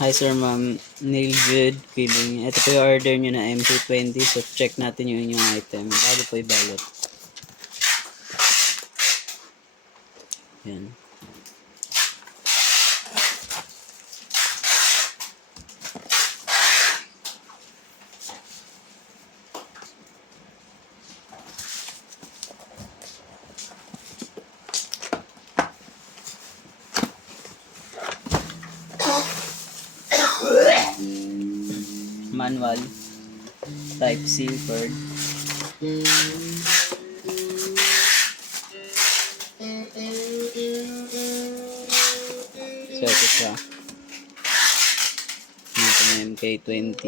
Hi sir, ma'am. Nail good feeling. Ito po yung order nyo na M220. So check natin yung inyong item bago po ibalot. Yan. Manual. Type C word. So ito siya. Ito na MK20.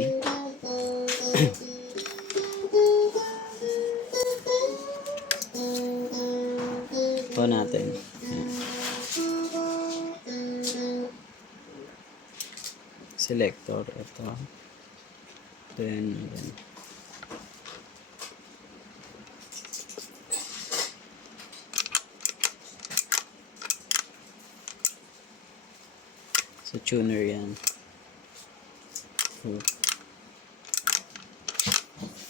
Ito natin. Yan. Selector. Ito. Then. So tuner yan.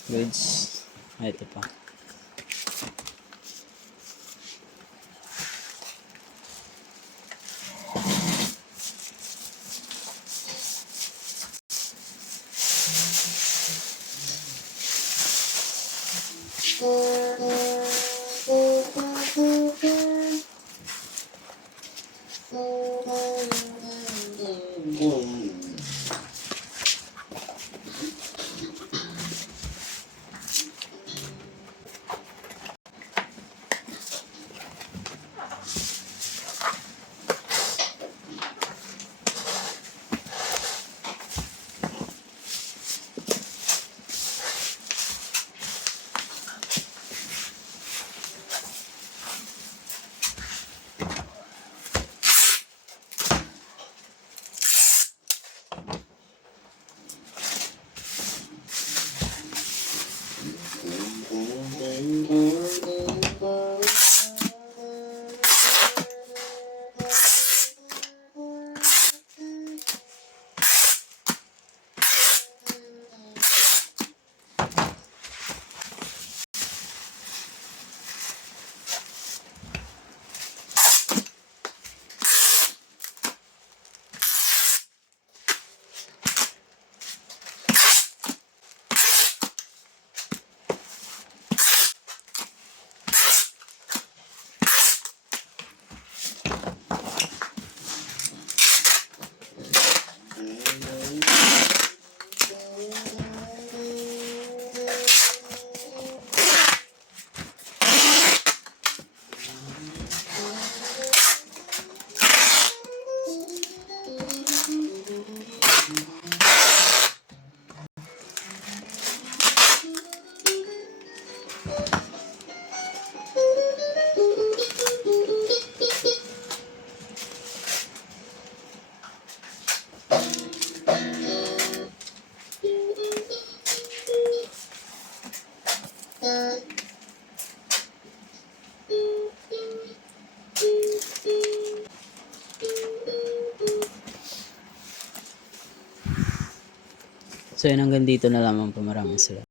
Goods. Ito pa. So yun, hanggang dito na lamang po. Maraming salamat.